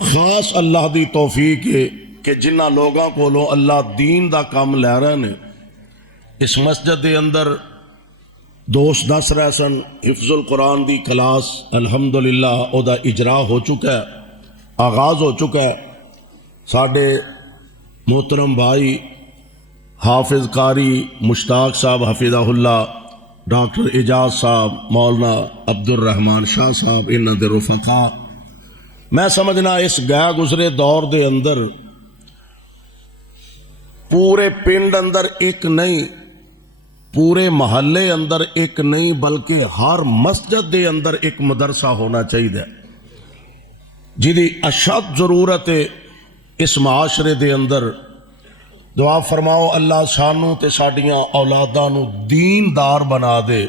خاص اللہ دی توفیق ہے کہ جنہ لوگاں کولوں اللہ دین دا کام لے رہے نے اس مسجد دے اندر دوست دس رہے سن حفظ القرآن دی کلاس الحمدللہ او دا اجرا ہو چکا ہے، آغاز ہو چکا ہے۔ ساڈے محترم بھائی حافظ قاری مشتاق صاحب حفظہ اللہ، ڈاکٹر اعجاز صاحب، مولانا عبد الرحمان شاہ صاحب، انہاں دے رفقا، میں سمجھنا اس گیا گزرے دور دے اندر پورے پنڈ اندر ایک نہیں، پورے محلے اندر ایک نہیں، بلکہ ہر مسجد دے اندر ایک مدرسہ ہونا چاہیے جدی اشد ضرورت ہے اس معاشرے دے اندر۔ دعا فرماؤ اللہ سانو تے ساڈیاں اولاداں نو دیندار بنا دے،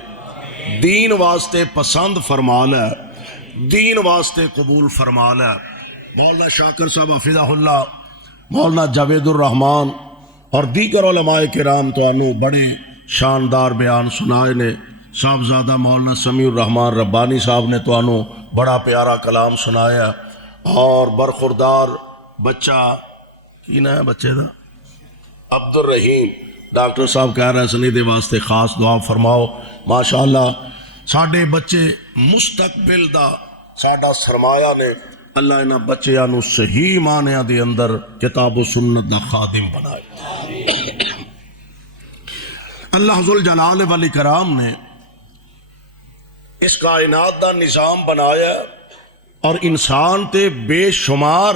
دین واسطے پسند فرما لے، دین واسطے قبول فرما لے۔ مولانا شاکر صاحب حفظہ اللہ، مولانا جاوید الرحمان اور دیگر علماء کرام تو بڑے شاندار بیان سنائے نے۔ صاحبزادہ مولانا سمیع الرحمان ربانی صاحب نے تو بڑا پیارا کلام سنایا، اور برخوردار بچہ کی نا ہے بچے دا عبد الرحیم ڈاکٹر صاحب کہہ رہے سنی دے واسطے خاص دعا فرماؤ۔ ماشاءاللہ ساڈے بچے مستقبل دا ساڈا سرمایہ نے، اللہ انہاں بچیاں نو صحیح معنیاں دے اندر کتاب و سنت دا خادم بنائے۔ اللہ ذوالجلال والاکرام نے اس کائنات دا نظام بنایا اور انسان تے بے شمار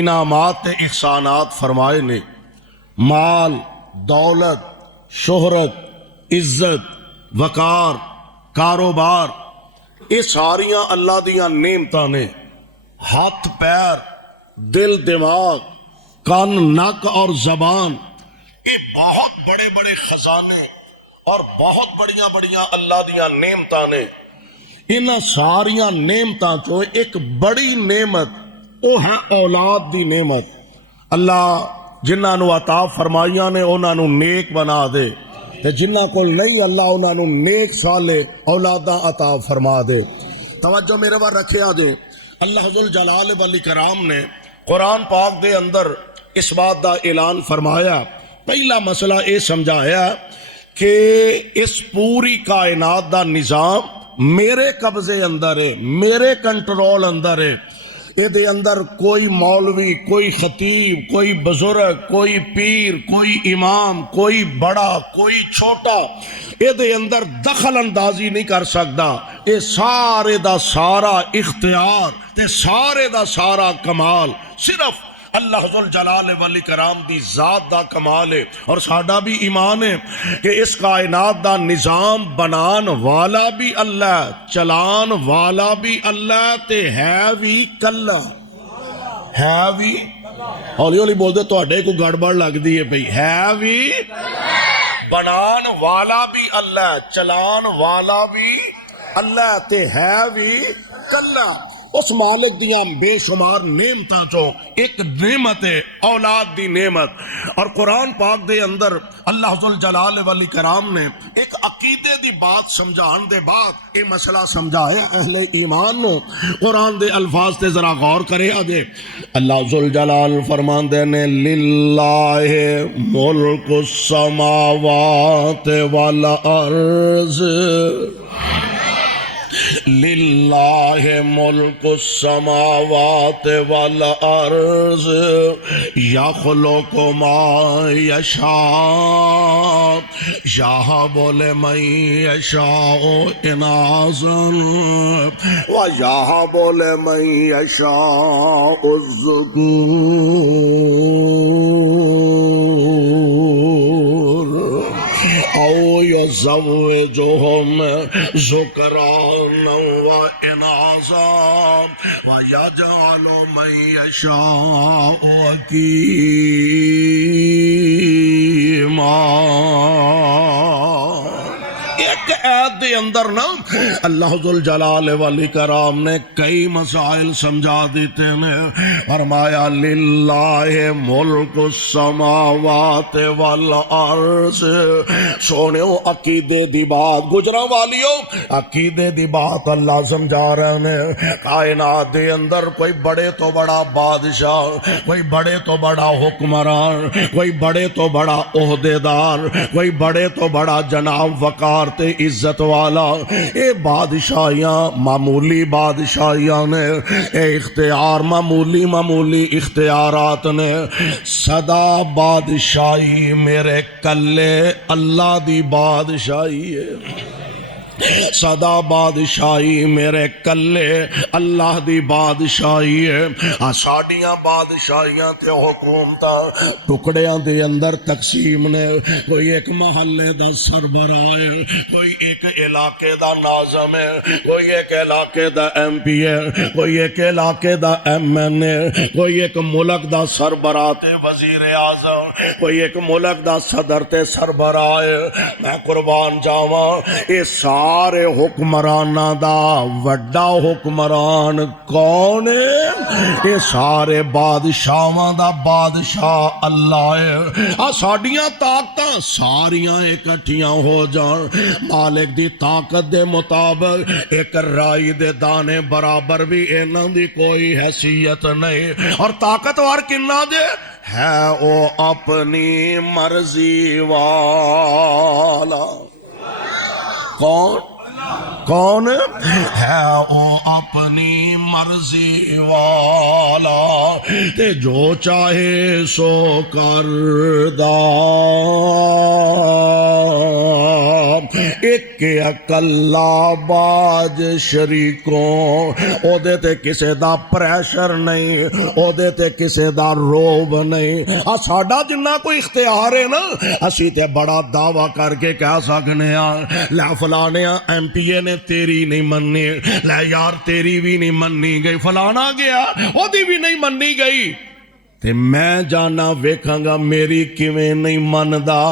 انعامات تے احسانات فرمائے نے۔ مال، دولت، شہرت، عزت، وقار، کاروبار، یہ ساریاں اللہ دیاں نعمتاں نے۔ ہاتھ پیر، دل دماغ، کان نک اور زبان، یہ بہت بڑے بڑے خزانے اور بہت بڑیاں بڑیاں اللہ دیاں نعمتاں نے۔ انہاں ساریاں نعمتاں چوں ایک بڑی نعمت وہ ہے اولاد دی نعمت۔ اللہ جنہاں نو عطا فرمائیاں نے انہاں نو نیک بنا دے، تے جنہاں کول نہیں اللہ انہاں نو نیک صالح اولاداں عطا فرما دے۔ توجہ میرے بار رکھے آجے، اللہ ذوالجلال والاکرام نے قرآن پاک دے اندر اس بات دا اعلان فرمایا، پہلا مسئلہ یہ سمجھایا کہ اس پوری کائنات دا نظام میرے قبضے اندر ہے، میرے کنٹرول اندر ہے۔ یہ دے اندر کوئی مولوی، کوئی خطیب، کوئی بزرگ، کوئی پیر، کوئی امام، کوئی بڑا، کوئی چھوٹا یہ دے اندر دخل اندازی نہیں کر سکتا۔ یہ سارے دا سارا اختیار تے سارے دا سارا کمال صرف اللہ ذوالجلال والاکرام دی ذات دا کمال ہے۔ اور ساڈا بھی ایمان ہے کہ اس کائنات دا نظام بنان والا بھی اللہ، چلان والا بھی اللہ، تے ہے بھی کلا، ہے بھی ہولی ہولی بول دے تو اڈے کو گڑبڑ لگ دی ہے بھئی، ہے بھی بنان والا بھی اللہ، چلان والا بھی اللہ، تے ہے بھی کلا۔ اس مالک دیاں بے شمار نعمتاں چوں ایک نعمت ہے اولاد دی نعمت۔ اور قرآن پاک دے اندر اللہ ذوالجلال والاکرام نے ایک عقیدے دی بات سمجھان دے بعد یہ مسئلہ سمجھایا اہل ایمان نو۔ قرآن دے الفاظ تے ذرا غور کرے آگے، اللہ ذوالجلال فرمان دے نے للہ ملک السماوات والارض، للہ ملک السماوات والارض یخلق ما یشاء، یہب لمن یشاء اناثا ویہب لمن یشاء الذکور، او یزوجہم ذکرانا و اناثا ویجعل من یشاء عقیما۔ ایک آیت دے اندر نا اللہ ذوالجلال والاکرام نے کئی مسائل سمجھا دیتے ہیں، فرمایا للہ ملک السماوات والارض۔ سونیو عقیدے دی بات گجرا والیو، عقیدے دی بات اللہ سمجھا رہے ہیں۔ کائنات دے اندر کوئی بڑے تو بڑا بادشاہ، کوئی بڑے تو بڑا حکمران، کوئی بڑے تو بڑا عہدیدار، کوئی بڑے تو بڑا جناب وقار تے عزت والا، اے بادشاہیاں معمولی بادشاہیاں نے، اے اختیار معمولی اختیارات نے۔ صدا بادشاہی میرے کلے اللہ دی بادشاہی ہے، صدا بادشاہی میرے کلے اللہ دی بادشاہی ہے۔ ساڈیاں بادشاہیاں تے حکومتاں ٹکڑیاں دے اندر تقسیم نے، کوئی ایک محلے دا سربراہ ہے، کوئی ایک علاقے دا ناظم ہے، کوئی ایک علاقے دا ایم پی ہے، کوئی ایک علاقے دا ایم این اے، کوئی ایک ملک دا سربراہ تے وزیر اعظم، کوئی ایک ملک دا صدر تے سربراہ ہے۔ میں قربان جاواں، اے سارے حکمراناں دا وڈا حکمران کون ہے؟ یہ سارے بادشاہاں دا بادشاہ اللہ ہے۔ ساڈیاں طاقتاں ساریاں اکٹھیاں ہو جان، مالک دی طاقت دے مطابق ایک رائی دے دانے برابر بھی انہاں دی کوئی حیثیت نہیں۔ اور طاقتور کنہ دے ہے او اپنی مرضی والا۔ کون ہے او اپنی مرضی والا، تے جو چاہے سو کردہ، ایک اکلا باج شریکوں، او دے تے کسے دا پریشر نہیں، او دے تے کسے دا روب نہیں۔ ساڈا جنہ کوئی اختیار ہے نا، اسی تے بڑا دعویٰ کر کے کہہ سکنے ہیں لے فلانے ایم پی اے نے تیری نہیں مننی، لے یار تیری بھی نہیں مننی گئی، فلانا گیا او دی بھی نہیں مننی گئی، تے میں جانا ویکھاں گا میری کیویں نہیں مندا،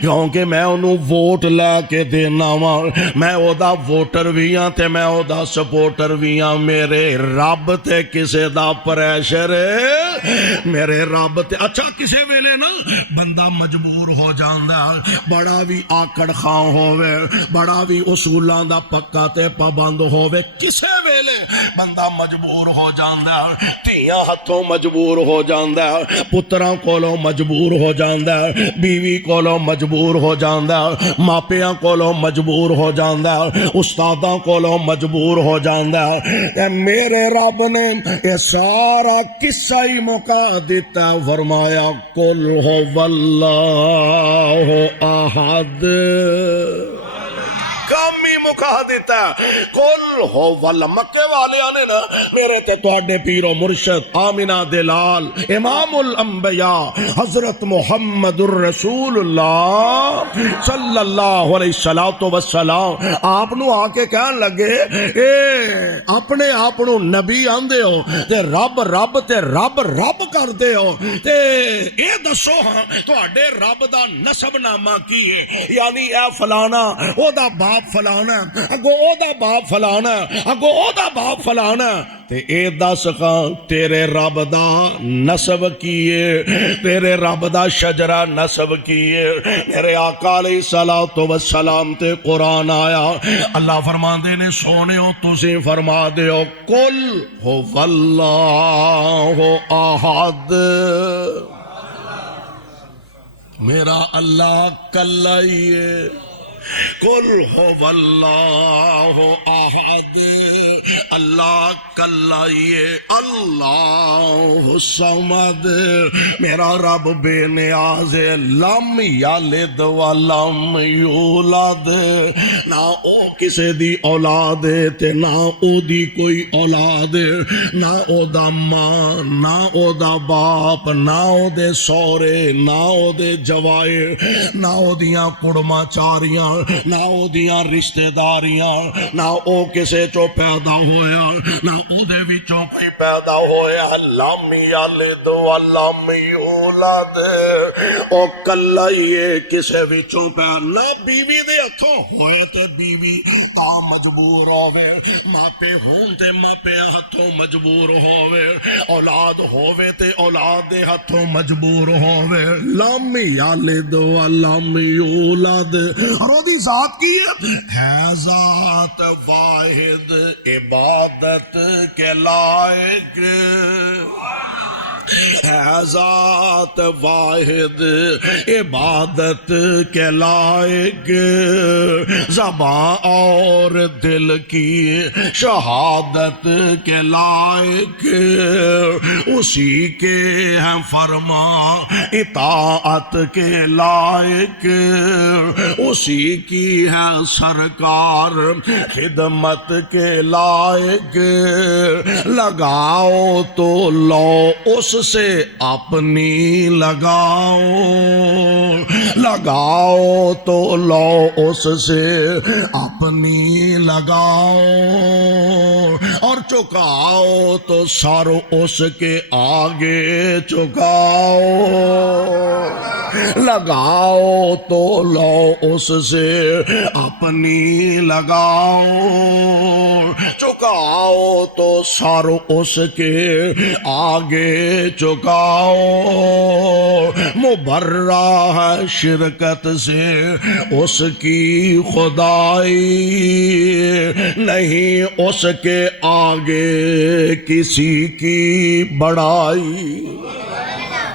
کیونکہ میں انہوں ووٹ لے کے دینا وا، میں او دا ووٹر بھی ہاں تے میں او دا سپورٹر بھی ہاں۔ میرے رب تے کسے دا پریشر ہے، میرے رب تے اچھا کسے ویلے نا بندہ مجبور ہو جاندا، بڑا بھی آکڑ خاں ہووے، بڑا بھی اصولاں دا پکا تے پابند ہووے، کسے ویلے بندہ مجبور ہو جاندا، تھیاں ہتھوں مجبور ہو جاندا، پتراں کولوں مجبور ہو جاندا، بیوی کولوں مجبور ہو جاندا، ماپیاں کولوں مجبور ہو جاندا، استاداں کولوں مجبور ہو جاندا۔ اے میرے رب نے یہ سارا قصہ ہی مکا دیتا، فرمایا قل هو اللہ احد، کامی مکا دیتا قل هو اللہ۔ مکے والے آنے نا میرے تے توڑے پیر و مرشد آمینہ دلال امام الانبیاء حضرت محمد الرسول اللہ صلی اللہ علیہ وسلم آپ نو آکے کہن لگے اے اپنے آپ نو نبی آندے ہو تے رب رب تے رب رب کر دے ہو، تے اے دسو ہاں توڑے رب دا نسب نامہ کی ہے، یعنی اے فلانا او دا باپ فلانا، اگو او دا باپ فلانا، اگو او دا باپ فلانا، تے اے دس خان تیرے رب دا نسب کیے، تیرے رب دا شجرہ نسب کیے۔ میرے آقا علیہ السلام تے قرآن آیا، اللہ فرمان دے نے سونے ہو تسی فرما دے ہو قل هو اللہ احد، میرا اللہ کلا ہی ہے، قل هو اللہ احد، اللہ کلا ہی ہے، اللہ الصمد، میرا رب بے نیاز ہے، لم یلد ولم یولد، نہ او کسے دی اولاد ہے تے نہ او دی کوئی اولاد ہے، نہ او دا ماں نہ او دا باپ، نہ او دے سورے نہ او دے جوائے، نہ او دیاں کڑما چاریاں، نہ او دیاں رشتے داریاں، نہ او کسے چو پیدا ہویا، نہ او دے وچوں کوئی پیدا ہویا۔ لم یلد ولم یولد، او کلا ہی کسے وچوں پیدا، نہ بیوی دے ہتھوں ہوئے تے بیوی تا مجبور ہوئے، ماپے ہون تے ماپے ہتھوں مجبور ہوئے، اولاد ہوئے تے اولاد دے ہتھوں مجبور ہوئے۔ لم یلد ولم یولد، اور او دی ذات کی ہے ذات واحد عبادت کے لائق، ہے ذات واحد عبادت کے لائق، زبان اور دل کی شہادت کے لائق، اسی کے ہیں فرما اطاعت کے لائق، اسی کی ہے سرکار خدمت کے لائق، لگاؤ تو لو اس سے اپنی لگاؤ، لگاؤ تو لو اس سے اپنی لگاؤ، اور چکاؤ تو سر اس کے آگے چکاؤ، لگاؤ تو لو اس سے اپنی لگاؤ، چکاؤ تو سر اس کے آگے چکاؤ، مبرہ ہے شرکت سے اس کی خدائی، نہیں اس کے آگے کسی کی بڑائی،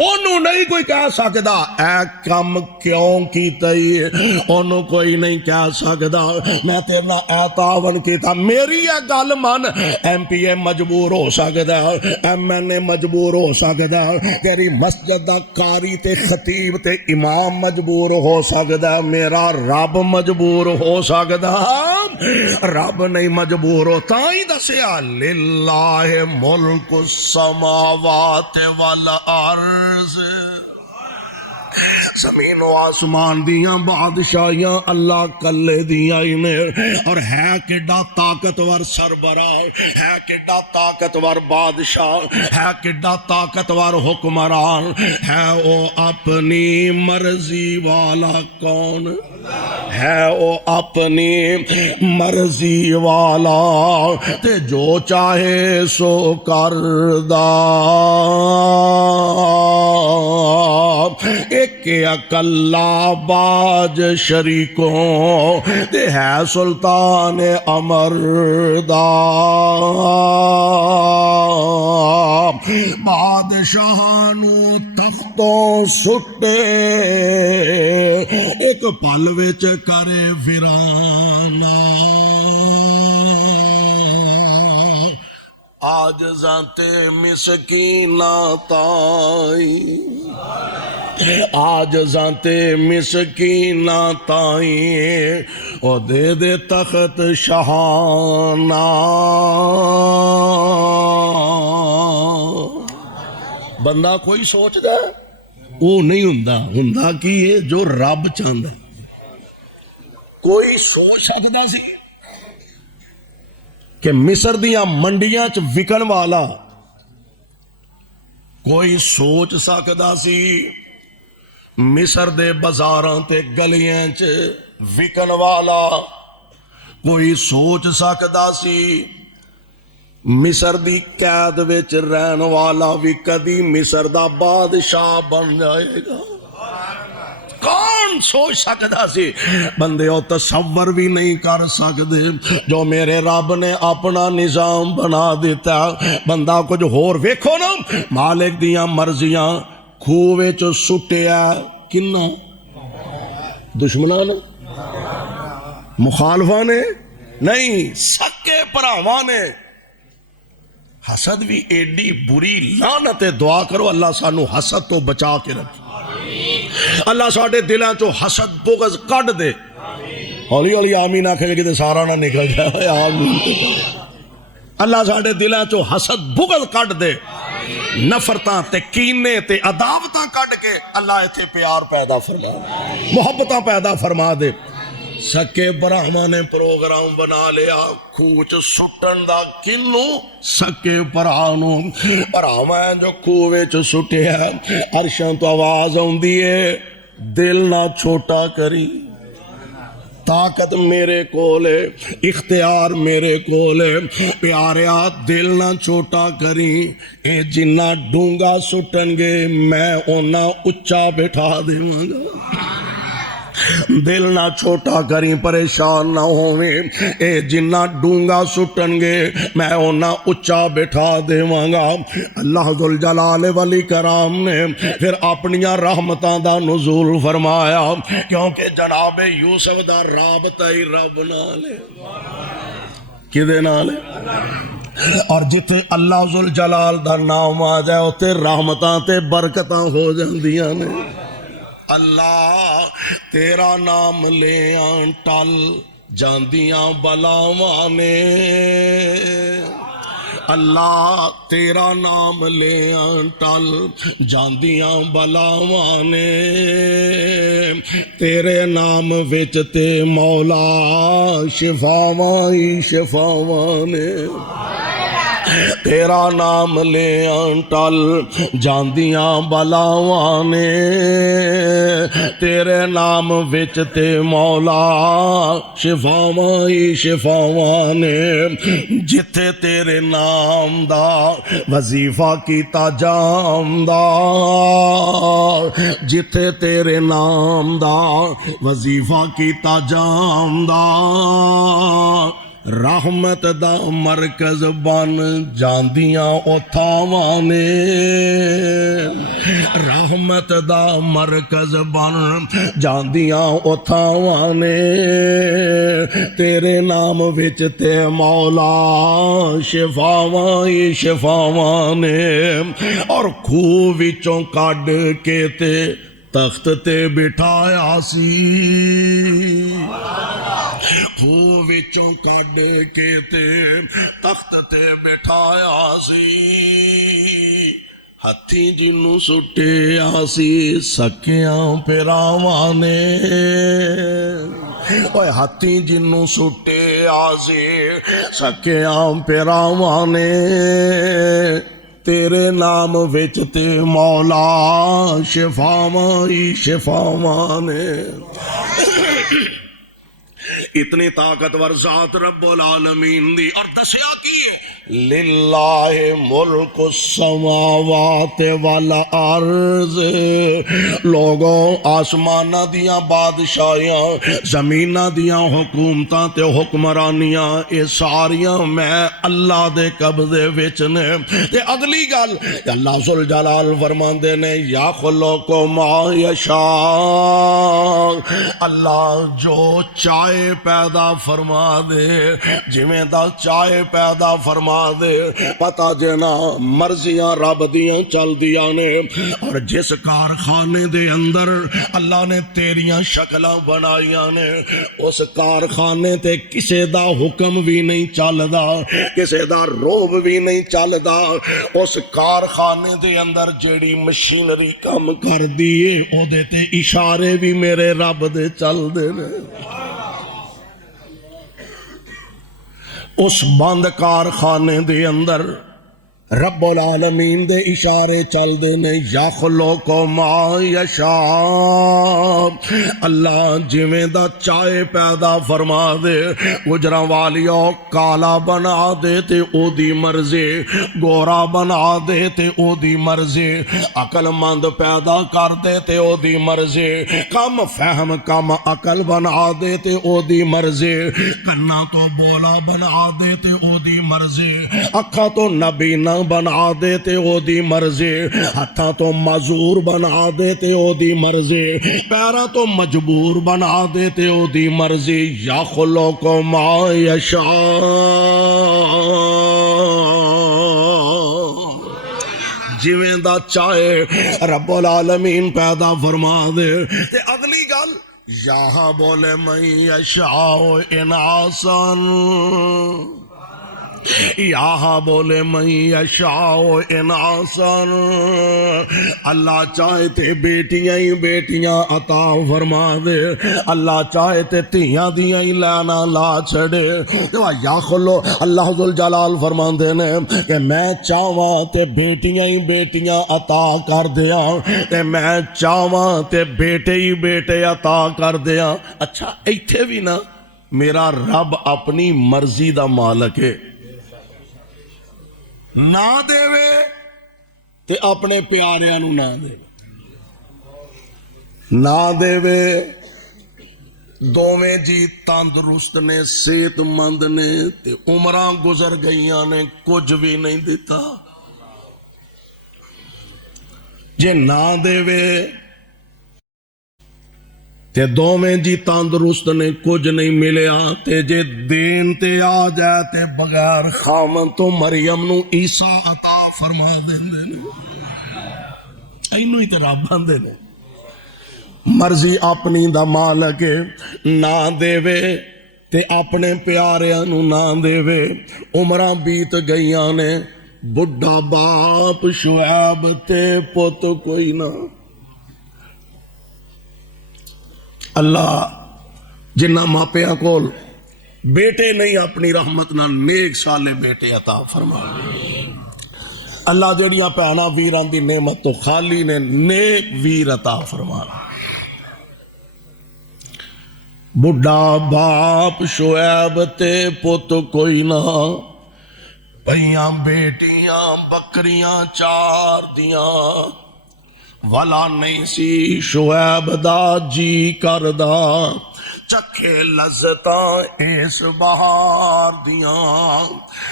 انہوں نہیں کوئی کہہ سکتا اے کم کیوں کیتا ہی، انہوں کوئی نہیں کہہ سکتا میں تیرنا اے تعاون کیتا، میری یہ گل من، ایم پی اے مجبور ہو سکتا، ایم این اے مجبور ہو سکتا، تیری مسجد دا قاری تے خطیب تے امام مجبور ہو سکتا، میرا رب مجبور ہو سکتا، رب نہیں مجبور ہوتا ہی دسیا للہ ملک السماوات والارض، زمین و آسمان دیاں بادشاہیاں اللہ کلے دیاں ہی نے، اور ہے کڈا طاقتور سربراہ، ہے کڈا طاقتور بادشاہ، ہے کڈا طاقتور حکمران، ہے وہ اپنی مرضی والا کون ہے، وہ اپنی مرضی والا تے جو چاہے سو کردہ، ایک اکلا باج شریکوں تے ہے سلطان امردا، بادشاہانو تختوں سٹے ایک پل وچ کرے ویرانا، آج ذاتے مسکیناں تائیں، آج ذاتے مسکیناں تائیں او دے دے تخت شہانہ، بندہ کوئی سوچ دا وہ نہیں ہوندا، ہوندا کی ہے جو رب چاہندا، کوئی سوچ سکدا سی کہ مصر دیاں منڈیاں چ وکن والا، کوئی سوچ سکدا سی مصر دے بازاراں تے گلیاں چ وکن والا، کوئی سوچ سکدا سی مصر دی قید وچ رہن والا بھی کدی مصر دا بادشاہ بن جائے گا، کون سوچ سکتا سی؟ بندے او تصور بھی نہیں کر سکتے، جو میرے رب نے اپنا نظام بنا دیتا، بندہ کچھ ہور ویکھو نا، مالک دیاں مرضیاں کھوے چو سٹیا کنا دشمناں نے، مخالفاں نے نہیں، سکے بھراواں نے، حسد بھی ایڈی بری لعنت، دعا کرو اللہ سانو حسد تو بچا کے رکھے، اللہ ساڑھے دلوں چو حسد بغض کٹ دے، ہولی ہولی آمین آکھے کہ سارا نہ نکل جائے، آمین، اللہ ساڑھے دلوں چو حسد بغض کٹ دے، نفرتاں تے کینے تے عداوتاں کٹ کے اللہ ایتھے پیار پیدا فرما، محبتاں پیدا فرما دے، سکے براہما نے پروگرام بنا لیا خوچ سٹن دا کنو سکے پرانو براہما جو کوے چ سٹیا عرشاں تو آواز آندی ہے دل نہ چھوٹا کری طاقت میرے کولے اختیار میرے کولے پیاریا دل نہ چھوٹا کری اے جنہ ڈونگا سٹن گے میں اونا اچھا بٹھا دیواں گا دل نہ چھوٹا کریں پریشان نہ ہوئیں اے جنہ ڈونگا سٹن گے میں اونا اچھا بٹھا دیواں گا اللہ ذوالجلال والاکرام نے پھر اپنیاں رحمتاں دا نزول فرمایا کیونکہ جناب یوسف دا رابطہ ہی رب نالے کدے نالے اور جتے اللہ ذوالجلال دا نام آ جائے اتے رحمتاں تے برکتاں ہو جاندیاں نے اللہ تیرا نام لے آن ٹل جاندیاں بلاواں نے اللہ تیرا نام لے آن ٹل جاندیاں بلاواں نے تیرے نام وچ تے مولا شفاواں ہی شفاواں نے تیرا نام لے آن ٹل جاندیاں بلاواں نے تیرے نام وچ تے مولا شفاواں ہی شفاواں نے جتھے تیرے نام دا وظیفہ کیتا جامدا جتھے تیرے نام دا وظیفہ کیتا جامدا رحمت دا مرکز بن جاندیاں اوتھاواں نے رحمت دا مرکز بن جاندیاں اوتھاواں نے تیرے نام وچ تے مولا شفاواں ہی شفاواں نے اور کھوہ وچوں کڈ کے تے تخت تے بٹھایا سی خوہ وچوں کڈ کے تے تخت تے بٹھایا سی ہتھی جنوں سٹیا سی سکیاں پراواں نے اوے ہتھی جنوں سٹیا سی سکیاں پراواں نے تیرے نام وچ تے مولا شفاواں ہی شفاواں نے اتنی طاقتور ذات رب العالمین دی اور دسیا کی ہے للہ ملک السماوات والارض لوگوں آسمانہ دیاں بادشاہیاں زمینہ دیاں حکومتاں تے حکمرانیاں اے ساریاں میں اللہ دے قبضے وچ نے تے اگلی گل اللہ ذوالجلال فرماندے نے یخلق ما یشاء اللہ جو چاہے پیدا فرما دے جویں دا چاہے پیدا فرما دے پتہ جنا مرضیاں رب دیاں چل دیاں نے اور جس کارخانے دے اندر اللہ نے تیریاں شکلاں بنائیاں نے اس کارخانے تے کسے دا حکم بھی نہیں چلدا کسے دا روب بھی نہیں چلدا اس کارخانے دے اندر جیڑی مشینری کم کر دیے او دے تے اشارے بھی میرے رب دے چل دے نے اس بند کارخانے دے اندر رب العالمین دے اشارے چل دے نے یخلق ما یشاء اللہ جویں دا چاہے پیدا فرما دے گجراں والیو کالا بنا دے تے او دی مرضی گورا بنا دے تے او دی مرضی عقل مند پیدا کر دے تے او دی مرضی کم فہم کم عقل بنا دے تے او دی مرضی کنا تو بولا بنا دے تے او دی مرضی اکھا تو نبی نہ بنا دے تے او دی مرضی ہتھاں تو معذور بنا دے تے او دی مرضی پیراں تو مجبور بنا دے تے او دی مرضی یخلق ما یشاء جویں دا چاہے رب العالمین پیدا فرما دے تے اگلی گل یہاں بولے میں یشاء اناسن یہاں بولے من یشاء اناسا، اللہ چاہے تے بیٹیاں ہی بیٹیاں عطا فرما دے، اللہ چاہے تے تیاں دیاں ہی لانا لا چھڑے۔ یا خلو اللہ ذوالجلال فرماندے نے کہ میں چاہواں تے بیٹیاں ہی بیٹیاں عطا کر دیاں، تے میں چاہواں تے بیٹے ہی بیٹے عطا کر دیاں۔ اچھا ایتھے بھی نا میرا رب اپنی مرضی دا مالک ہے، نہ دے تے اپنے پیاریاں نو نہ دے، نہ دے دوویں جی تندرست نے صحت مند نے تے عمراں گزر گئیاں نے کچھ بھی نہیں دیتا، جے نہ دے تے دوویں جی تندرست نے کچھ نہیں ملیا، تے جے دین تے آ جائے تے بغیر خامن تو مریم نو عیسیٰ عطا فرما دیندے نے، اینو ہی تے رب آندے نے۔ مرضی اپنی دا مالک نہ دے تے اپنے پیاریاں نو نہ دے، عمراں بیت گئیاں نے، بڈھا باپ شعیب تے پت کوئی نہ۔ اللہ جنہ ماپیاں کول بیٹے نہیں اپنی رحمت نہ نیک سالے بیٹے عطا فرما، اللہ جڑیاں پہنا ویران دی نعمت تو خالی نے نیک ویر عطا فرما۔ بڈھا باپ شعیب تے پت کوئی نہ، پئیاں بیٹیاں بکریاں چار دیاں، والا نہیں سی شعیب دا جی کردہ، چکھے لذتاں اس بہار دیاں،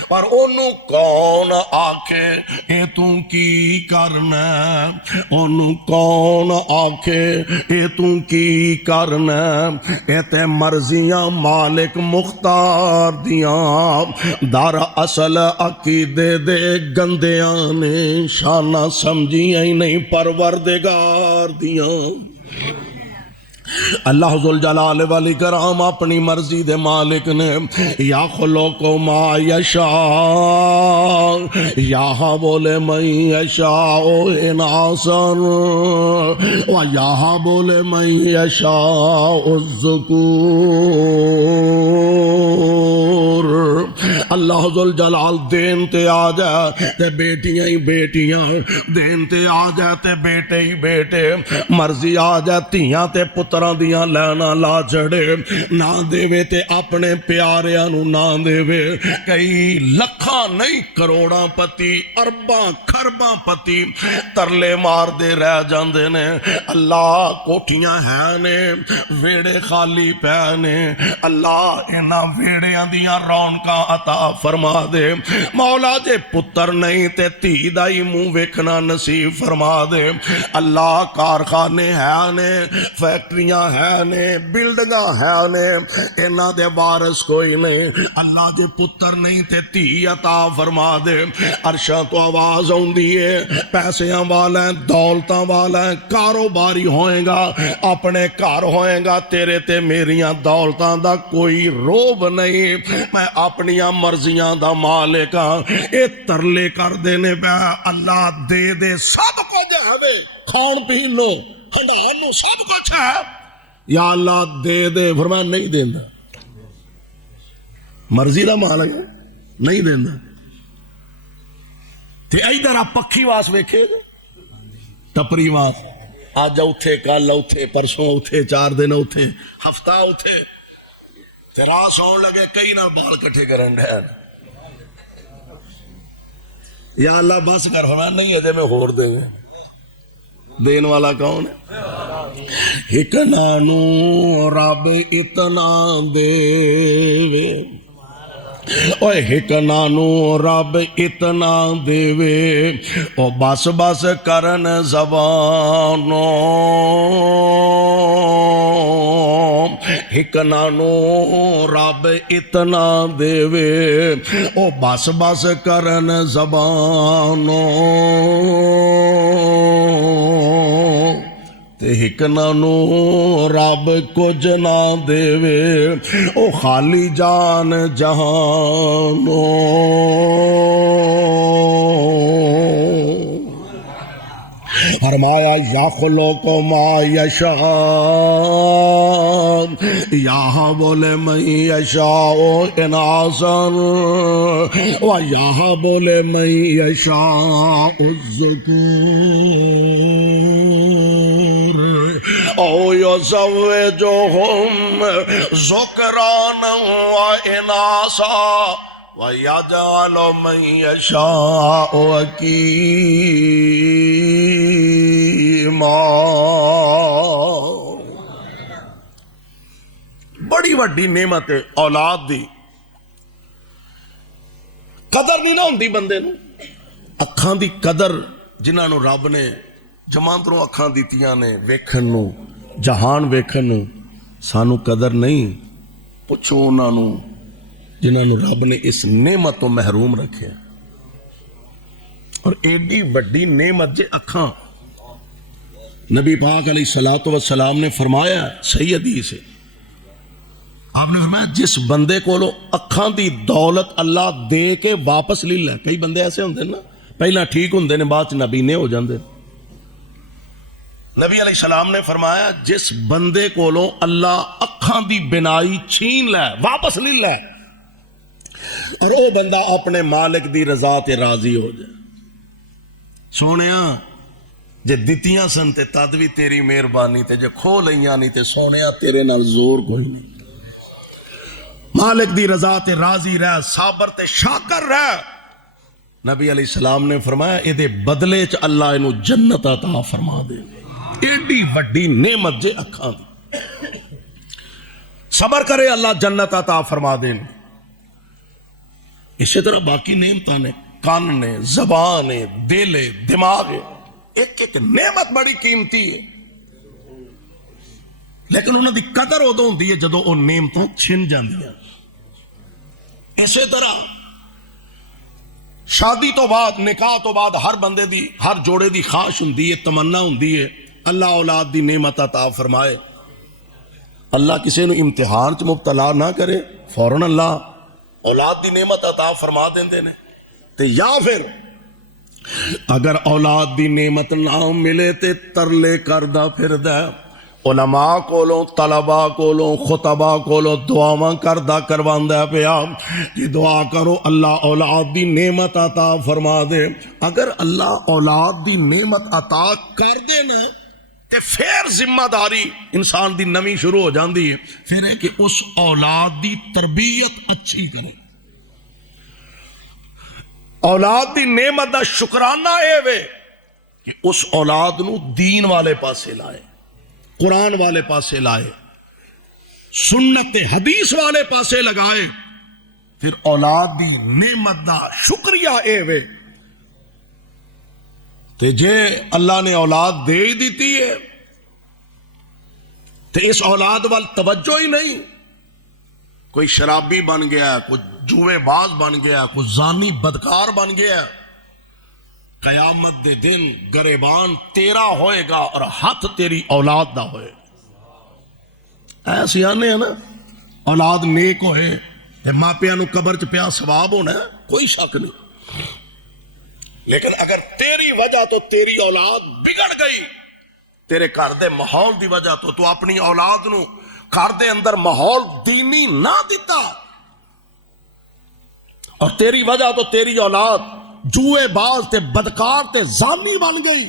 پر انہوں کون آکھے اے تو کی کرنا، انہوں کون آکھے اے تو کی کرنا، اے تے مرضیاں مالک مختار دیاں، در اصل عقیدے دے گندیاں نے شانہ سمجھیاں ہی نہیں پروردگار دیاں۔ اللہ ذوالجلال والاکرام اپنی مرضی دے مالک نے، یا خلق ما یشاء، یہاں بولے من یشاء اناسا، و یہاں بولے من یشاء الذکور۔ اللہ ذوالجلال دین تے آ جائے تے بیٹیاں ہی بیٹیاں، دین تے آ جائے تے بیٹے ہی بیٹے، مرضی آ جائے تیاں تے پتراں دیاں لینا لا چھڑے، نہ دے تے اپنے پیاریاں نو نہ دے، کئی لکھاں نہیں کروڑاں پتی ارباں خرباں پتی ترلے مار دے رہ جاندے نے، اللہ کوٹھیاں ہیں نے ویڑے خالی پے نے، اللہ انہاں ویڑیاں دیاں رونقاں عطا فرما دے، مولا جے پتر نہیں تے تھی دا ہی منہ ویکھنا نصیب فرما دے، اللہ کارخانے ہیں نے فیکٹریاں ہیں نے بلڈنگاں ہیں نے، انہاں دے وارث کوئی نہیں، اللہ جے پتر نہیں تے تھی عطا فرما دے۔ عرشاں تو آواز ہوندی ہے پیسیاں والا ہے دولتاں والا ہے کاروباری ہوئیں گا اپنے گھر ہوئیں گا، تیرے تے میریاں دولتاں دا کوئی روب نہیں، میں اپنیاں مرضیاں دا مالک ہاں، اے ترلے کر دینے پہ اللہ دے دے سب کو دے ہوئے، کھان پین لو ہنڈان لو سب کچھ ہے، یا اللہ دے دے، فرمایا نہیں دینا، مرضی دا مالک ہے نہیں دینا، تے ایدھر آپ پکھی واس ویکھے ٹپری واس، آج اٹھے کل اٹھے پرسوں اٹھے 4 دن اٹھے ہفتہ اٹھے تے راس ہون لگے کئی نال بال کٹھے کرن ڈھین، یا اللہ بس کر ہونا نہیں ہے میں ہور دیں گے، دین والا کون ہے؟ ایک نانو رب اتنا دے وے، اوہ ایک نانو رب اتنا دے وے، او بس بس کرن زبانوں، ایک نانو رب اتنا دے وے، او بس بس کرن زبانوں، تے ایک نانو رب کچھ نہ دیوے او خالی جان جہانو فرمایا یخلق ما یشاء یہب لمن یشاء اناثا ویہب لمن یشاء الذکور او یزوجہم ذکرانا واناثا وَيَجْعَلُ مَن يَشَاءُ عَقِيمًا. بڑی وڈی نعمت ہے اولاد دی، قدر نہیں نہ ہوندی بندے نو. اکھاں دی قدر جنہاں نو رب نے جماندروں اکھاں دیتیاں نے ویکھن نو، جہان ویکھن نو، سانو قدر نہیں. پوچھو انہاں نو جنہاں نو رب نے اس نعمت تو محروم رکھے، اور ایڈی بڑی نعمت جے اکھاں. نبی پاک علیہ السلام نے فرمایا صحیح حدیث ہے، آپ نے فرمایا جس بندے کو اکھاں دی دولت اللہ دے کے واپس لے لے. کئی بندے ایسے ہوندے نا، پہلا ٹھیک ہوندے نے بعد نبینے ہو جاندے. نبی علیہ السلام نے فرمایا جس بندے کو اللہ اکھاں دی بینائی چھین لے واپس لے لے، اور وہ بندہ اپنے مالک دی رضا تے راضی ہو جائے. سونیا جے دتیاں سن تے تد بھی تیری مہربانی تے جے کھو لیاں نہیں تے سونیا تیرے نال زور کوئی نہیں. مالک دی رضا تے راضی رہ، صابر تے شاکر رہ. نبی علیہ السلام نے فرمایا اے دے بدلے چ اللہ اینو جنت عطا فرما دے. ایڈی وڈی نعمت جے اکھاں دی، صبر کرے اللہ جنت عطا فرما دے. اسی طرح باقی نعمتاں نے، کان نے، زبان ہے، دل ہے، دماغ ہے، ایک ایک نعمت بڑی قیمتی ہے، لیکن انہوں دی قدر ادو ہوندی ہے جدو وہ نعمتاں چھن جاندیاں. اسی طرح شادی تو بعد، نکاح تو بعد ہر بندے دی، ہر جوڑے دی خواہش ہوندی ہے، تمنا ہوندی ہے اللہ اولاد دی نعمت عطا فرمائے. اللہ کسی نو امتحان چ مبتلا نہ کرے، فوراً اللہ اولاد دی نعمت عطا فرما دیندے نے. تے یا پھر اگر اولاد دی نعمت نہ ملے تے ترلے کردہ پھردا، علماء کولوں، طلباء کولوں، خطباء کولوں دعاواں کردہ کرواندا پیا کہ دعا کرو اللہ اولاد دی نعمت عطا فرما دے. اگر اللہ اولاد دی نعمت عطا کر دے نا تے پھر ذمہ داری انسان دی نویں شروع ہو جاندی ہے. پھر ہے کہ اس اولاد دی تربیت اچھی کرے. اولاد دی نعمت دا شکرانہ اے وے کہ اس اولاد نو دین والے پاسے لائے، قرآن والے پاسے لائے، سنت حدیث والے پاسے لگائے. پھر اولاد دی نعمت دا شکریہ اے وے تے جے اللہ نے اولاد دے ہی دیتی ہے تے اس اولاد وال توجہ ہی نہیں، کوئی شرابی بن گیا، کوئی جوے باز بن گیا، کوئی زانی بدکار بن گیا، قیامت دے دن گریبان تیرا ہوئے گا اور ہاتھ تیری اولاد دا ہوئے. ایسے آنے ہیں نا اولاد نیک ہوئے تے ماں پیاں نو قبر چ پیا ثواب ہونا ہے، کوئی شک نہیں. لیکن اگر تیری وجہ تو تیری اولاد بگڑ گئی، تیرے گھر دے ماحول دی وجہ تو اپنی اولاد نو گھر دے اندر ماحول دینی نہ دیتا، اور تیری وجہ تو تیری اولاد جوئے باز تے بدکار تے زانی بن گئی،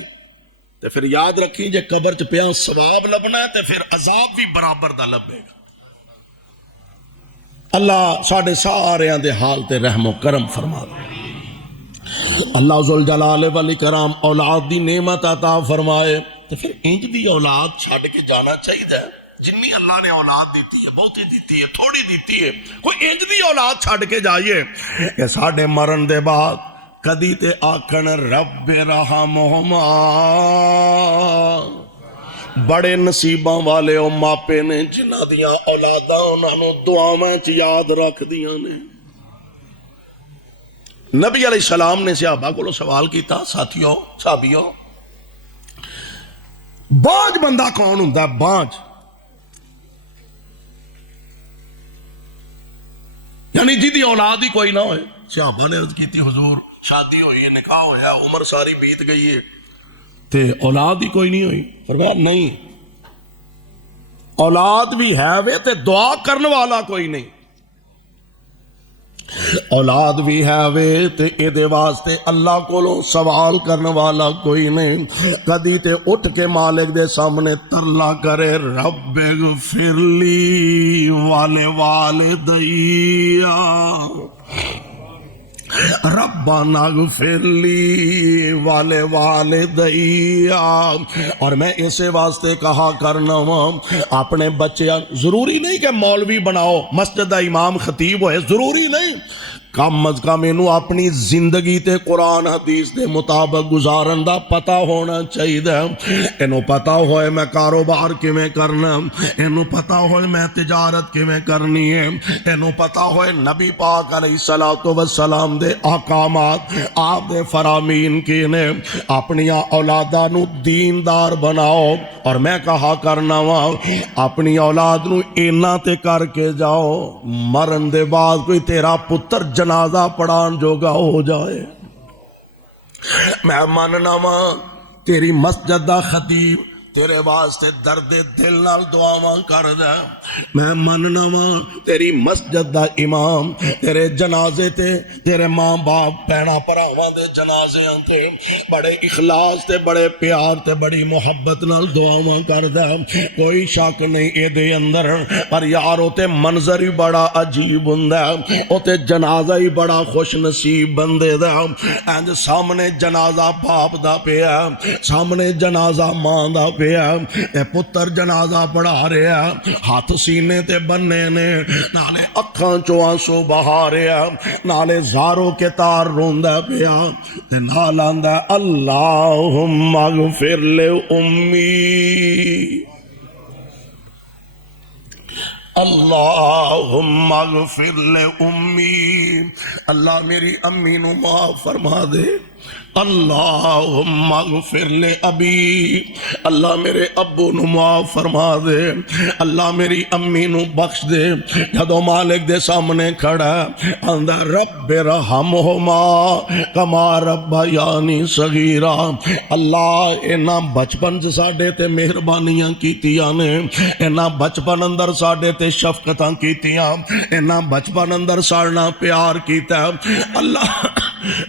تے پھر یاد رکھی جے قبر چ پیا ثواب لبنا ہے تے پھر عذاب بھی برابر دا لبے گا. اللہ ساڈے سارے دے حال تے رحم و کرم فرما دے. اللہ ذوالجلال والاکرام اولاد دی نعمت عطا فرمائے. تو پھر انج دی اولاد چھڈ کے جانا چاہیے. جنی اللہ نے اولاد دیتی ہے، بہتی دیتی ہے، تھوڑی دیتی ہے، کوئی انج دی اولاد چھڈ کے جائیے کہ ساڈے مرن دے بعد کدی تے آکھن رب رحمہما. بڑے نصیباں والے او ماپے نے جنہاں دیاں اولاداں انہاں نوں دعاواں چ یاد رکھ دیاں نے. نبی علیہ السلام نے صحابہ کو سوال کیتا، ساتھیو صحابیو بانج بندہ کون ہوندا ہے؟ بانج یعنی جی اولاد ہی کوئی نہ ہوئے. صحابہ نے عرض کی تھی حضور شادی ہوئی ہے، نکاح ہویا، عمر ساری بیت گئی ہے تے اولاد ہی کوئی نہیں ہوئی. فرمایا نہیں، اولاد بھی ہے وے تے دعا کرنے والا کوئی نہیں. اولاد بھی ہے وے تے اے دے واسطے اللہ کولوں سوال کرنے والا کوئی نہیں. کدی تے اٹھ کے مالک دے سامنے ترلا کرے رب اغفر لی والدیا، ربنا اغفر لی والدیا. اور میں اسے واسطے کہا کرنا ہوں اپنے بچے، ضروری نہیں کہ مولوی بناؤ، مسجد دا امام خطیب ہوئے، ضروری نہیں. کم از کم انہوں اپنی زندگی تے قرآن حدیث دے مطابق گزارن دا پتہ ہونا چاہیے. انہوں پتہ ہوئے میں کاروبار کیویں کرنا، انہوں پتہ ہوئے میں تجارت کیویں کرنی ہے، انہوں پتہ ہوئے نبی پاک علیہ السلام دے احکامات، آپ دے فرامین کی نے. اپنی اولاداں نو دیندار بناؤ. اور میں کہا کرنا وا اپنی اولاد نو اینا تے کر کے جاؤ مرن دے بعد کوئی تیرا پتر جنازہ پڑھان جوگا ہو جائے. میں ماننا وا تیری مسجد دا خطیب تیرے واسطے درد دل نال دعاواں کر دے. میں مننا وا تیری مسجد دا امام تیرے جنازے تے تیرے ماں باپ بہنا بھراواں دے جنازیاں تے بڑے اخلاص تے بڑے پیار تے بڑی محبت نال دعاواں کر دے. کوئی شک نہیں اے دے اندر، پر یارو تے منظر ہی بڑا عجیب ہوندا ہے، او تے جنازہ ہی بڑا خوش نصیب بندے دا. اینج سامنے جنازہ باپ دا پیا، سامنے جنازہ ماں دا پیا، اے پتر جنازہ پڑھا رہا، ہاتھ سینے تے بننے نے، نالے اکھاں چوں آنسو بہا رہا، نالے زاروں کے تار روندا پیا، تے نال آندا اللہم اغفر لے امی، اللہم اغفر لے امی، اللہ میری امی نو معاف فرما دے. اللہم اغفر لے ابی، اللہ میرے ابو نو معاف فرما دے. اللہ میری امی نو بخش دے. جدو مالک دے سامنے کھڑا آندا رب رحمہما کما ربیانی صغیرا. اللہ اینا بچپن سے ساڈے تے مہربانیاں کیتیاں نے، اینا بچپن اندر ساڈے تے شفقتاں کیتیاں، اینا بچپن اندر ساڑنا پیار کیتا.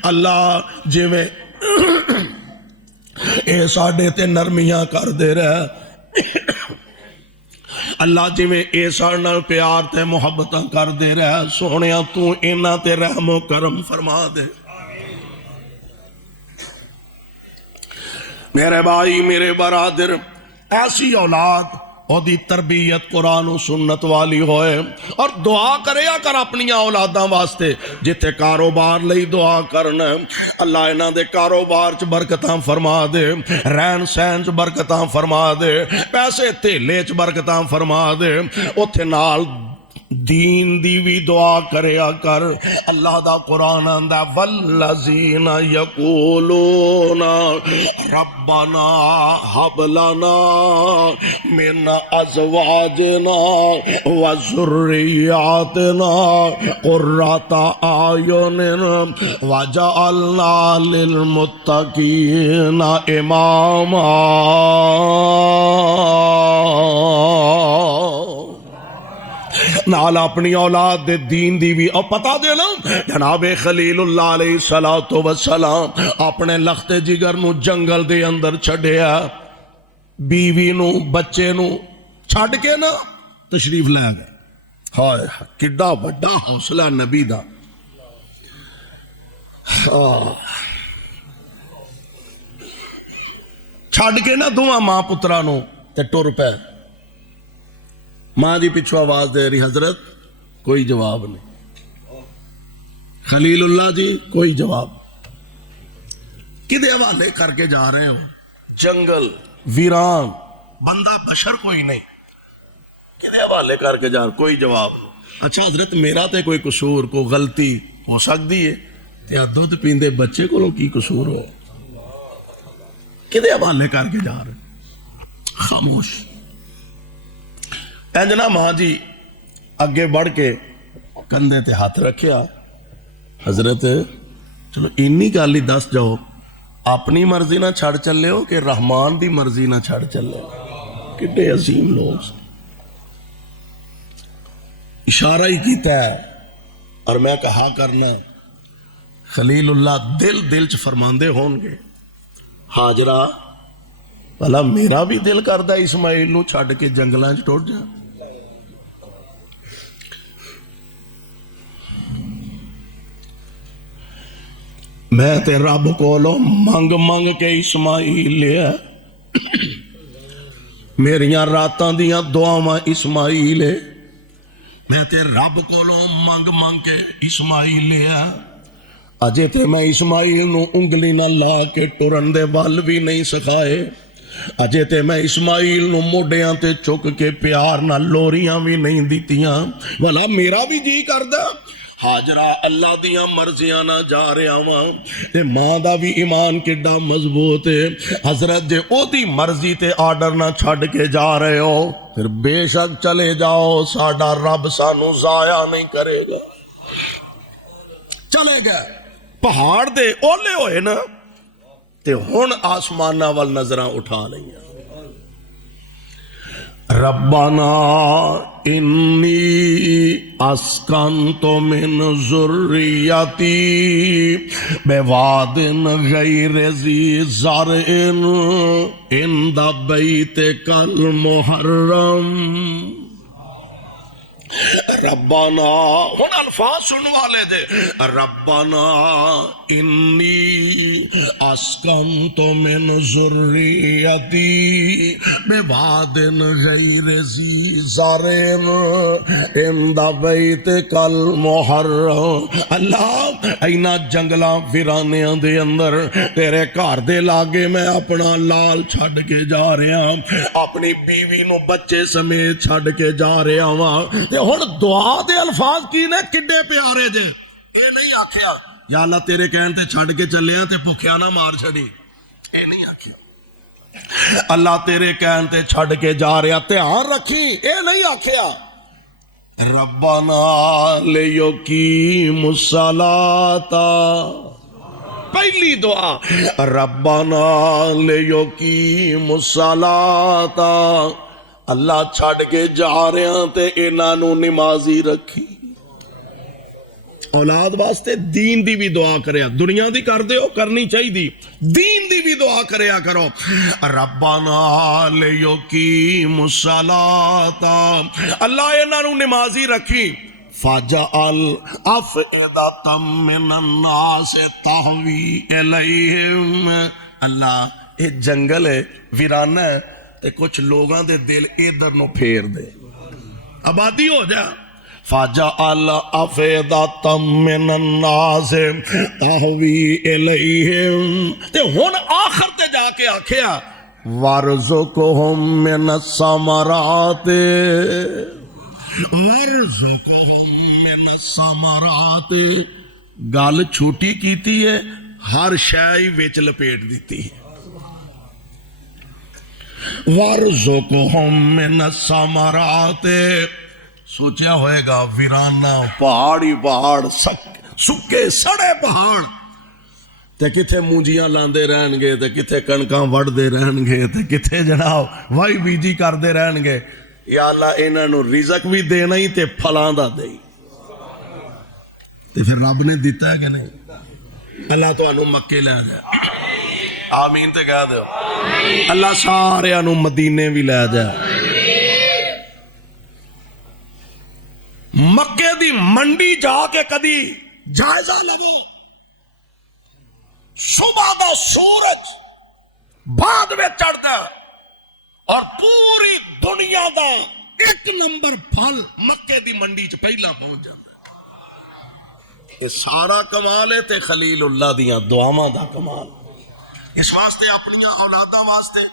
اللہ جی میں اے ساڑے تے نرمیاں کر دے رہا، اللہ جی میں اے ساڑنا پیار تے محبتاں کر دے رہا. سونیاں تو اینا تے رحم و کرم فرما دے. میرے بھائی میرے برادر، ایسی اولاد اور دی تربیت قرآن و سنت والی ہوئے. اور دعا کرے کر اپنی اولاداں واسطے جتے کاروبار لئی دعا کرنا، اللہ انہاں دے کاروبار چ برکتاں فرما دے، رہن سہن چ برکتاں فرما دے، پیسے تھیلے چ برکتاں فرما دے. اوتھے نال دین دی بھی دعا کریا کر. اللہ دا قرآن آندا والذین یقولون ربنا ھب لنا من ازواجنا وذریاتنا قرۃ اعین وجعلنا للمتقین اماما. نال اپنی اولاد دے دین دی بھی اور پتا دینا. جناب خلیل اللہ علیہ السلام اپنے لخت جگر نو جنگل دے اندر چھڑیا، بیوی نو بچے نو چھڑ کے نا تشریف لے گئے. ہائے کڈا بڑا حوصلہ نبی دا. چھڑ کے نا دونوں ماں پترا نو تے ٹر پے. ماں جی پچھو آواز دے رہی حضرت کوئی جواب نہیں. خلیل اللہ جی کوئی جواب. کدے حوالے کر کے جا رہے ہو؟ جنگل ویران، بندہ بشر کوئی نہیں، کدے حوالے کر کے جا رہے؟ کوئی جواب نہیں. اچھا حضرت میرا تے کوئی قصور کو غلطی ہو سکتی ہے تے دودھ پیندے بچے کو کی قصور ہو؟ کدے حوالے کر کے جا رہے؟ خاموش. انجنا ماں جی اگے بڑھ کے کندھے تے ہاتھ رکھیا. حضرت چلو اینی گل ہی دس جاؤ, اپنی مرضی نہ چھڑ چلے ہو کہ رحمان دی مرضی نہ چھڑ چلے ہو؟ کتنے عظیم لوگ. اشارہ ہی کیتا ہے اور میں کہا کرنا خلیل اللہ دل چ فرماندے ہون گے ہاجرہ بھلا میرا بھی دل کردا اسماعیل نو چھڈ کے جنگلاں چ ٹر جا. میں تے رب کولوں منگ منگ کے اسماعیل لیا, میریاں راتاں دیاں دعاواں اسماعیل ہے. میں تے رب کولوں منگ منگ کے اسماعیل لیا. اجے تے میں اسماعیل نو انگلی نہ لا کے ٹرن دے ول بھی نہیں سکھائے. اجے تے میں اسماعیل نو موڈیاں تے چک کے پیار نہ لوریاں بھی نہیں دیتیاں. بھلا میرا بھی جی کردا ہاجرہ اللہ دیاں مرضیاں نہ جا رہا واں. تے ماں دا بھی ایمان کڈا مضبوط ہے. حضرت جے او دی مرضی تے آرڈر نہ چھڈ کے جا رہے ہو پھر بے شک چلے جاؤ, ساڈا رب سانو ضائع نہیں کرے گا. چلے گئے پہاڑ دے اولے ہوئے نا تے ہن آسماناں وال نظراں اٹھا لئیاں. ربنا انی اسکنت من ذریتی بواد غیر ذی زرع عند بیتک المحرم. ربنا ہن الفاظ سن والے دے. ربنا انی اسکنت من ذریتی بواد غیر ذی زرع عند بیتک المحرم. اللہ اینا جنگلاں ویرانیاں دے اندر تیرے گھر دے لاگے میں اپنا لال چھڈ کے جا رہا, اپنی بیوی نو بچے سمیت چھڈ کے جا رہا ہاں. ہن دعا دے الفاظ کی نے کڈے پیارے جے. اے نہیں آکھیا یا اللہ تیرے کہن تے چھڈ کے چلے تے بھکھیا نہ مار چھڑی, اے نہیں آکھیا. اللہ تیرے کہن تے چھڈ کے جا رہا دھیان رکھی, اے نہیں آکھیا ربنا لیقیموا الصلاۃ. پہلی دعا ربنا لیقیموا الصلاۃ. اللہ چھڈ کے جا رہے ہیں تے انہاں نو نمازی رکھی. اولاد واسطے دین دی بھی دعا کریا, دنیا دی کر دیو کرنی چاہیے, دین دی بھی دعا کریا کرو. ربنا لیقیموا الصلاۃ. اللہ انہاں نو نمازی رکھی. فَجَعَلْ أَفْئِدَةً مِّنَ النَّاسِ تَهْوِي إِلَيْهِمْ. اللہ یہ جنگل ہے ویرانہ ہے تے کچھ لوگاں دے دل ادھر نو پھیر دے, آبادی ہو جا. فَجَعَلْ أَفْئِدَةً مِّنَ النَّاسِ تَهْوِي إِلَيْهِمْ. تے ہن آخر تے جا کے آکھیا وَارْزُقْهُم مِّنَ الثَّمَرَاتِ. وَارْزُقْهُم مِّنَ الثَّمَرَاتِ. گل چھوٹی کیتی ہے, ہر شے وچ لپیٹ دیتی ہے. وَارْزُقْهُم مِّنَ الثَّمَرَاتِ. سوچیا ہوئے گا ویرانہ پہاڑ ہی پہاڑ, سکے سڑے پہاڑ, تے کتھے مونجیاں لاندے رہن گے, تے کتھے کنکاں وڑ دے رہن گے, تے کتھے جناب وائی بیجی کر دے رہن گے. یا اللہ انہاں نو رزق بھی دینا ہی تے پھلاں دا دئی. تے پھر رب نے دیتا ہے کہ نہیں؟ اللہ تو انہوں مکے لے جائے, آمین تے کہہ دو. اللہ سارے انہوں مدینے بھی لے جائے. مکے دی منڈی جا کے کدی جائزہ لگو, صبح دا سورج بعد میں چڑھتا اور پوری دنیا دا ایک نمبر پھل مکے دی منڈی چ پہلا پہنچ جاتا ہے. یہ سارا کمال ہے تے خلیل اللہ دیاں دعاواں دا کمال. اس واسطے اپنی اولاداں واسطے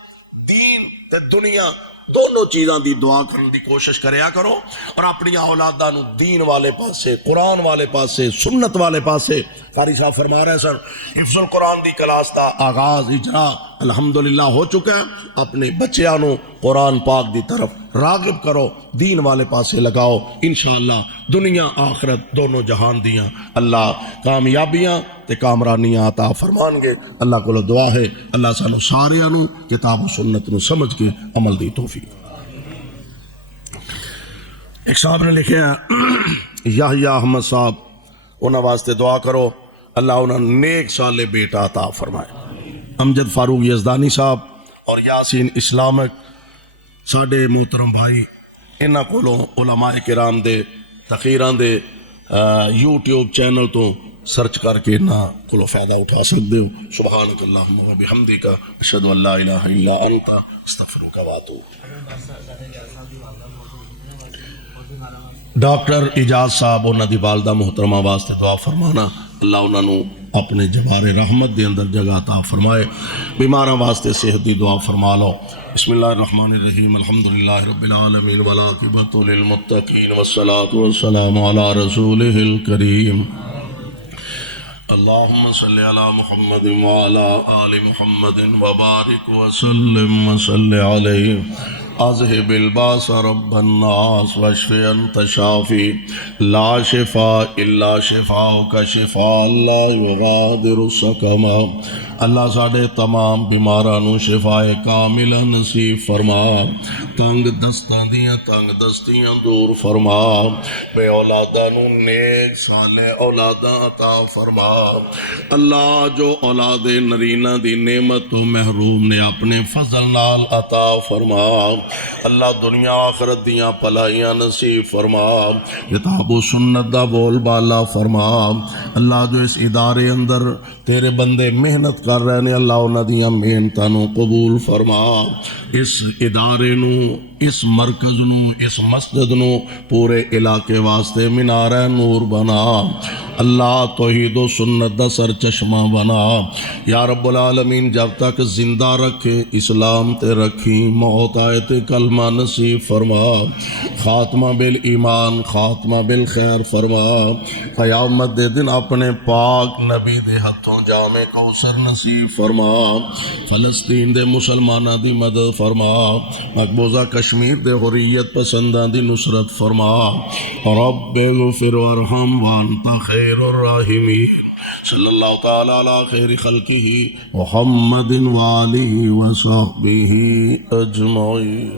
دین تے دنیا دونوں چیزاں دی دعا کرنے دی کوشش کریا کرو اور اپنی اولاداں نو دین والے پاسے، قرآن والے پاسے، سنت والے پاسے. قاری صاحب فرما رہے سن حفظ القرآن دی کلاس دا آغاز اجرا الحمدللہ ہو چکا ہے. اپنے بچیاں نو قرآن پاک دی طرف راغب کرو، دین والے پاسے لگاؤ. انشاءاللہ دنیا آخرت دونوں جہان دیاں اللہ کامیابیاں تے کامرانیاں عطا فرمان گے. اللہ کو دعا ہے اللہ سانو ساریاں نو کتاب و سنت نو سمجھ کے عمل دی توفیق. ایک صاحب نے لکھا ہے یحییٰ احمد صاحب، انہاں واسطے دعا کرو اللہ انہاں نیک صالح بیٹا عطا فرمائے. امجد فاروق یزدانی صاحب اور یاسین اسلامک ساڈے محترم بھائی، انہاں کولوں علماء کرام دے تقریراں دے یوٹیوب چینل تو سرچ کر کے انہاں کولوں فائدہ اٹھا سکتے ہو. سبحانک اللہم و بحمدک اشہد ان لا الہ الا انت استغفرک و اتوب. ڈاکٹر اجاز صاحب انہاں دی والدہ محترمہ واسطے دعا فرمانا اللہ انہاں نو اپنے جبار رحمت دے اندر جگہ عطا فرمائے. بیماراں واسطے صحت دی دعا فرما لو. بسم اللہ الرحمن الرحیم الحمدللہ رب العالمین والعاقبۃ للمتقین والصلاۃ والسلام علی رسولہ الکریم. اللہم صلی علی محمد وعلی آل محمد وبارک وسلم وصلی علیہ. اذہب الباس رب الناس واشف انت شافی لا شفاء الا شفاءک شفاء لا یغادر سقما. اللہ ساڈے تمام بیماراں نو شفاء کاملہ نصیب فرما. تنگ دستاں دیاں تنگ دستیاں دور فرما. بے اولاداں نو نیک صالح اولاداں عطا فرما. اللہ جو اولاد نرینہ دی نعمت تو محروم نے اپنے فضل نال عطا فرما. اللہ دنیا آخرت دیاں پلائیاں نصیب فرما. کتاب و سنت دا بول بالا فرما. اللہ جو اس ادارے اندر تیرے بندے محنت کر رہے نے اللہ انہاں دیاں محنتاں نو قبول فرما. اس ادارے نو، اس مرکز نو، اس مسجد نو پورے علاقے واسطے مینار نور بنا. اللہ توحید و سنت دا سر چشمہ بنا. یا رب العالمین جب تک زندہ رکھے اسلام تے رکھی، موت آئے تے کلمہ نصیب فرما. خاتمہ بالایمان، خاتمہ بالخیر فرما. قیامت دے دن اپنے پاک نبی دے ہتھوں جامع کوثر نصیب فرما. فلسطین دے مسلمانہ دی مدد فرما. مقبوضہ کشمیر دے حریت پسنداں دی نصرت فرما. رب اغفر وارحم وانت خیر الراحمین. صلی اللہ تعالی علی خیر خلقہ محمد وآلہ وصحبہ اجمعین.